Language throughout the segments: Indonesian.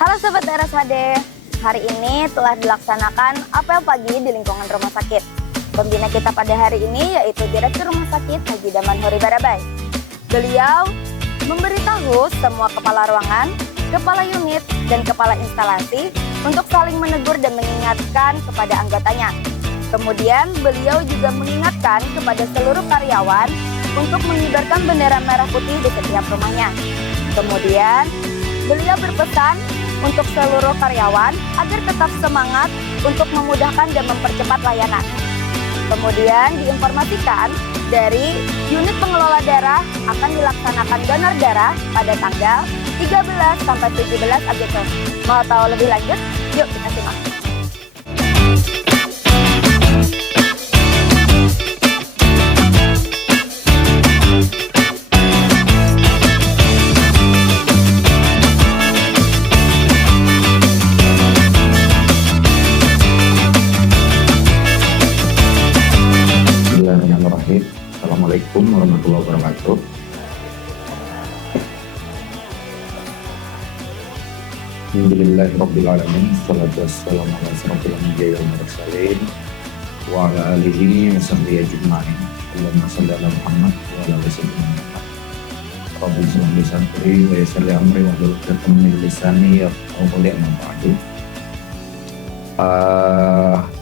Halo Sobat RSHD, hari ini telah dilaksanakan apel pagi di lingkungan rumah sakit. Pembina kita pada hari ini yaitu Direktur Rumah Sakit Haji Daman Hori Barabai. Beliau memberitahu semua kepala ruangan, kepala unit, dan kepala instalasi untuk saling menegur dan mengingatkan kepada anggotanya. Kemudian beliau juga mengingatkan kepada seluruh karyawan untuk mengibarkan bendera merah putih di setiap rumahnya. Kemudian beliau berpesan untuk seluruh karyawan agar tetap semangat untuk memudahkan dan mempercepat layanan. Kemudian diinformasikan dari unit pengelola darah akan dilaksanakan donor darah pada tanggal 13 sampai 17 Agustus. Mau tahu lebih lanjut? Yuk kita simak. Assalamualaikum warahmatullahi wabarakatuh. Alhamdulillahirrabbilalamin. Assalatu wassalamu ala asyrafil anbiya'i wal mursalin wa ala alihi wa sahbihi ajma'in. Allahumma shalli ala Muhammad wa ala ali sayyidina Muhammad. Rabbi shrah li sadri wa yassir li amri wahlul 'uqdatam min lisani yafqahu qawli, amma ba'du.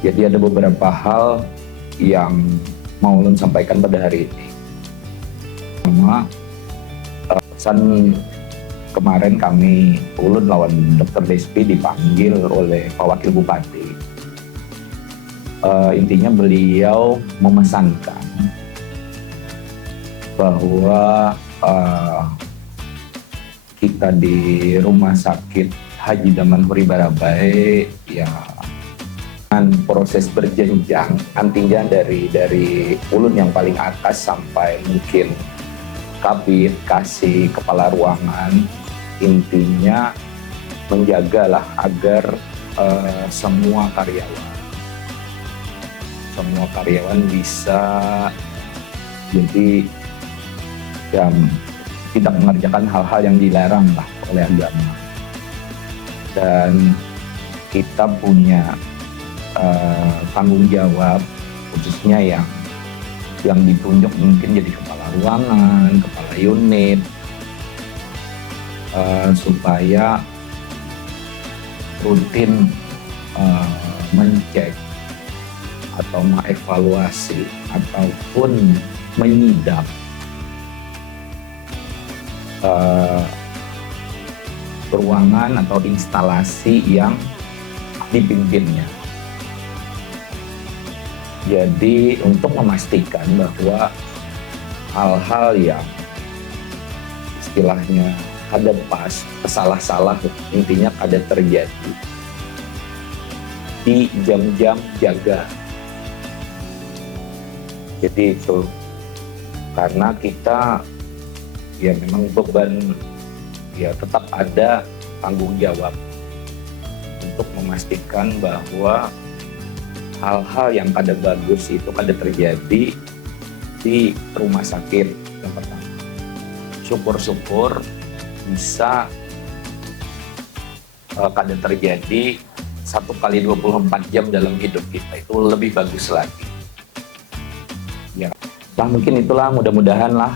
Jadi ada beberapa hal yang mau ulun sampaikan pada hari ini. Pertama, pesan kemarin kami ulun lawan Dr. Despi dipanggil oleh Pak Wakil Bupati. Intinya beliau memesankan bahwa kita di Rumah Sakit Haji Daman Hori Barabai ya proses berjenjang, artinya dari ulun yang paling atas sampai mungkin kabit, kasih, kepala ruangan, intinya menjagalah agar semua karyawan bisa jadi ya, tidak mengerjakan hal-hal yang dilarang lah oleh agama. Dan kita punya tanggung jawab khususnya yang ditunjuk mungkin jadi kepala ruangan, kepala unit, supaya rutin mencek atau mengevaluasi ataupun menyidak ruangan atau instalasi yang dipimpinnya. Jadi untuk memastikan bahwa hal-hal yang istilahnya kada pas, salah-salah, intinya kada terjadi di jam-jam jaga. Jadi itu karena kita ya memang beban ya tetap ada tanggung jawab untuk memastikan bahwa hal-hal yang kada bagus itu kada terjadi di rumah sakit. Yang pertama, syukur-syukur bisa kada terjadi 1 kali 24 jam dalam hidup kita, itu lebih bagus lagi. Ya, lah mungkin itulah, mudah-mudahan lah.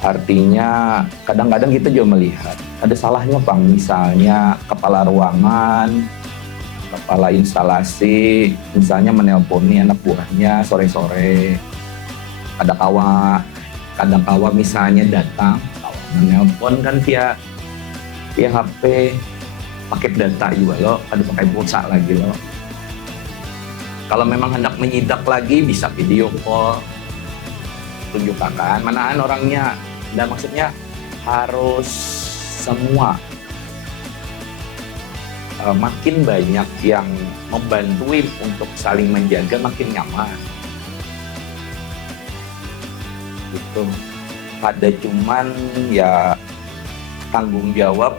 Artinya kadang-kadang kita juga melihat ada salahnya Bang, misalnya kepala ruangan, kepala instalasi misalnya menelponi anak buahnya sore-sore, kadang kawa misalnya datang menelpon kan via HP, pakai data juga loh, ada pakai pulsa lagi loh. Kalau memang hendak menyidak lagi bisa video call, tunjukkan manaan orangnya, dan maksudnya harus semua makin banyak yang membantuin untuk saling menjaga, makin nyaman. Gitu. Pada cuman ya tanggung jawab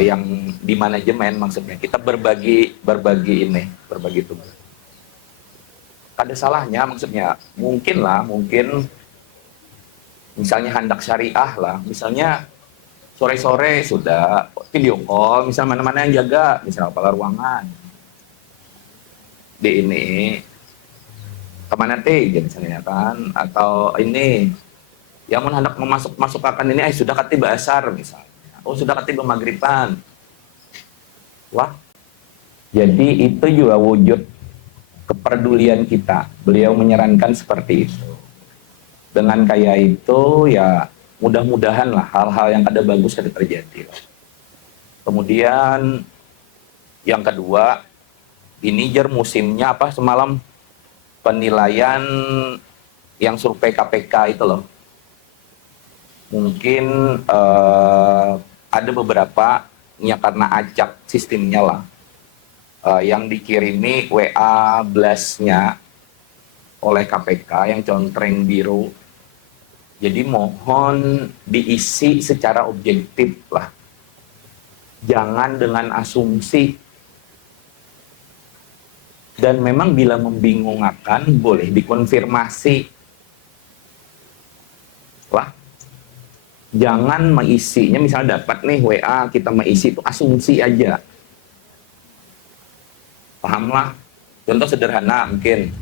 yang di manajemen, maksudnya kita berbagi tugas. Ada salahnya, maksudnya mungkin misalnya hendak syariah lah, misalnya Sore-sore sudah video call, misal mana-mana yang jaga, misal kepala ruangan. Di ini kemana teh jadi misalnya kan, atau ini yang hendak masuk-masukkan ini sudah ketiba asar misalnya. Oh sudah ketiba maghriban. Wah, jadi itu juga wujud kepedulian kita. Beliau menyarankan seperti itu. Dengan kayak itu ya mudah-mudahan lah hal-hal yang kada bagus kada terjadi. Kemudian yang kedua, ini jar musimnya apa semalam penilaian yang survei KPK itu loh. Mungkin ada beberapa ya karena acak sistemnya lah yang dikirimi WA blast-nya oleh KPK yang contreng biru. Jadi mohon diisi secara objektif lah. Jangan dengan asumsi. Dan memang bila membingungkan boleh dikonfirmasi. Lah, jangan mengisinya, misalnya dapat nih WA, kita mengisi itu asumsi aja. Pahamlah? Contoh sederhana mungkin.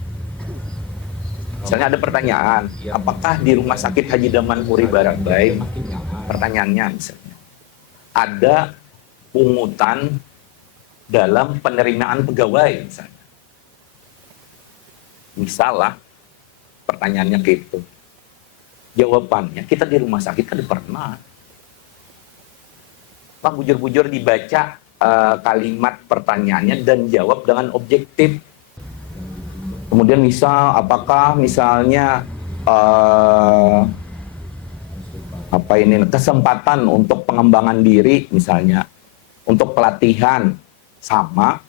Misalnya ada pertanyaan, apakah di Rumah Sakit Haji Daman Huri Barabai, pertanyaannya misalnya, ada pungutan dalam penerimaan pegawai misalnya. Misal lah, pertanyaannya gitu. Jawabannya, kita di rumah sakit kan pernah. Pak, bujur-bujur dibaca kalimat pertanyaannya dan jawab dengan objektif. Kemudian misal, apakah misalnya kesempatan untuk pengembangan diri misalnya, untuk pelatihan sama.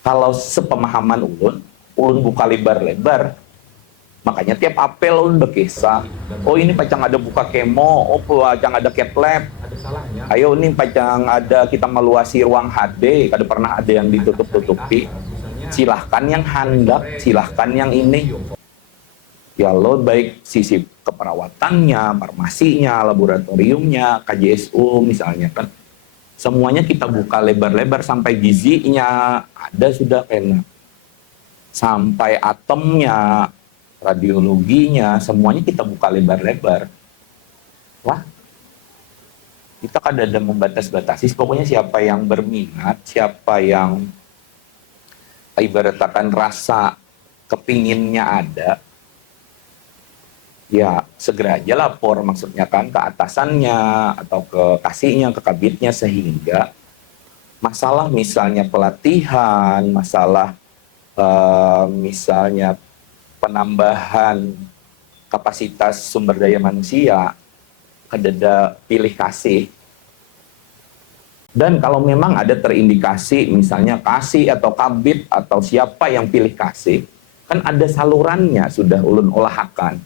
Kalau sepemahaman ulun buka lebar-lebar, makanya tiap apel ulun berkisah, oh ini pacang ada buka kemo, oh pacang ada cat lab, ayo ini pacang ada kita meluasi ruang HD, kada pernah ada yang ditutup-tutupi, silahkan yang hendak, silahkan yang ini. Ya lo baik sisi keperawatannya, farmasinya, laboratoriumnya, KJSU misalnya kan, semuanya kita buka lebar-lebar sampai gizinya ada sudah kena. Sampai atomnya, radiologinya, semuanya kita buka lebar-lebar. Wah, kita kan ada membatas-batasi. Pokoknya siapa yang berminat, siapa yang ibaratkan rasa kepinginnya ada, ya segera aja lapor maksudnya kan ke atasannya atau ke kasihnya, ke kabitnya, sehingga masalah misalnya pelatihan, masalah misalnya penambahan kapasitas sumber daya manusia, ada pilih kasih. Dan kalau memang ada terindikasi misalnya kasih atau kabit atau siapa yang pilih kasih, kan ada salurannya sudah ulun olahakan.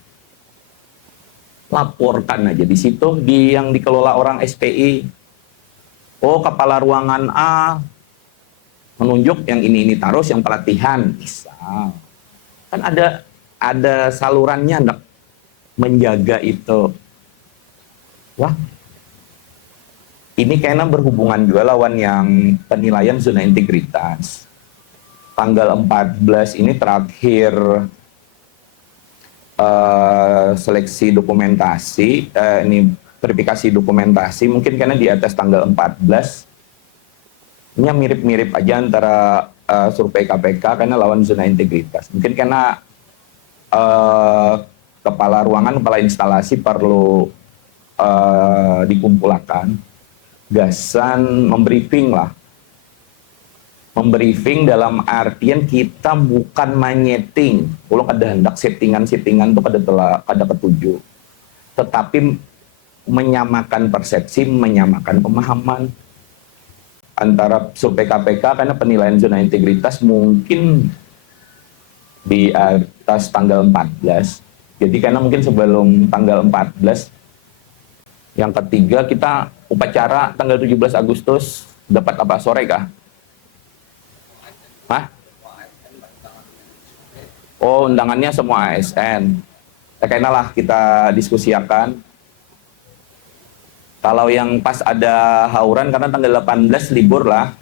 Laporkan aja di situ yang dikelola orang SPI. Oh, kepala ruangan A menunjuk yang ini terus yang pelatihan misal. Kan ada salurannya nak menjaga itu. Wah, ini kayaknya berhubungan juga lawan yang penilaian zona integritas. Tanggal 14 ini terakhir seleksi dokumentasi, ini verifikasi dokumentasi, mungkin karena di atas tanggal 14 nya mirip-mirip aja antara survei KPK karena lawan zona integritas. Mungkin karena kepala ruangan, kepala instalasi perlu dikumpulkan, gasan membriefing lah. Membriefing dalam artian kita bukan menyeting. Kalau ada hendak settingan-settingan itu kada ketujuh. Tetapi menyamakan persepsi, menyamakan pemahaman antara survei KPK karena penilaian zona integritas mungkin di atas tanggal 14. Jadi karena mungkin sebelum tanggal 14, yang ketiga kita upacara tanggal 17 Agustus dapat apa sore kah? Hah? Oh, undangannya semua ASN. Kayaknya lah kita diskusikan. Kalau yang pas ada hauran karena tanggal 18 libur lah.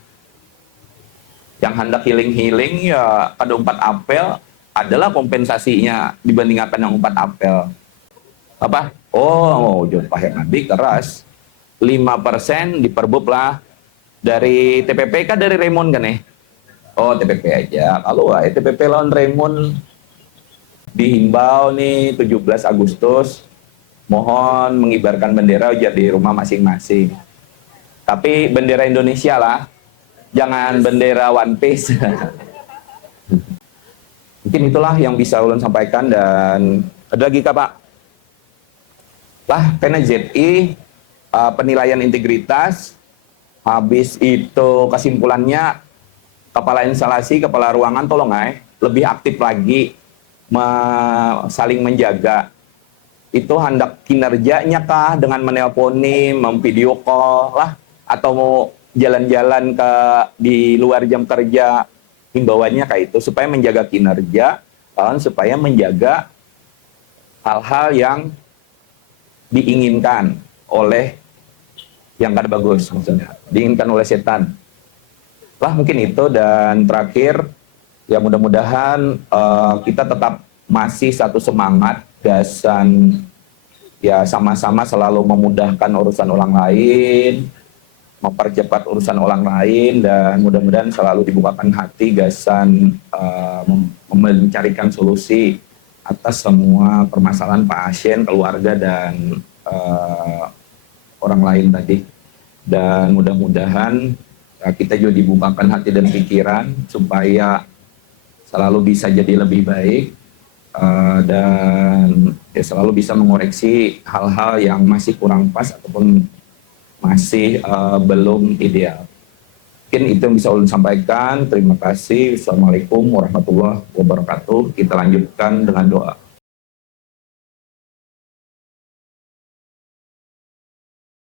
Yang hendak healing-healing ya pada 4 April adalah kompensasinya dibandingkan yang 4 April. Apa? Oh, jumpa yang nabi keras. 5% diperbub lah. Dari TPP kan dari Raymond kan ya? Oh, TPP aja. Kalau TPP lawan Raymond dihimbau nih 17 Agustus mohon mengibarkan bendera aja di rumah masing-masing. Tapi bendera Indonesia lah. Jangan bendera One Piece. Mungkin itulah yang bisa ulun sampaikan dan ada lagi Kak Pak? Lah, karena ZI penilaian integritas, habis itu kesimpulannya kepala instalasi, kepala ruangan tolong lebih aktif lagi saling menjaga. Itu hendak kinerjanya kah dengan menelponi, memvideo call lah, atau mau jalan-jalan di luar jam kerja, himbauannya kayak itu supaya menjaga kinerja, supaya menjaga hal-hal yang diinginkan oleh yang kada bagus, maksudnya diinginkan oleh setan. Lah mungkin itu, dan terakhir ya mudah-mudahan kita tetap masih satu semangat gasan ya sama-sama selalu memudahkan urusan orang lain, mempercepat urusan orang lain, dan mudah-mudahan selalu dibukakan hati gasan mencarikan solusi atas semua permasalahan pasien, keluarga, dan orang lain tadi. Dan mudah-mudahan kita juga dibukakan hati dan pikiran supaya selalu bisa jadi lebih baik, dan ya selalu bisa mengoreksi hal-hal yang masih kurang pas ataupun masih belum ideal. Mungkin itu yang bisa ulun sampaikan. Terima kasih. Assalamualaikum warahmatullahi wabarakatuh. Kita lanjutkan dengan doa.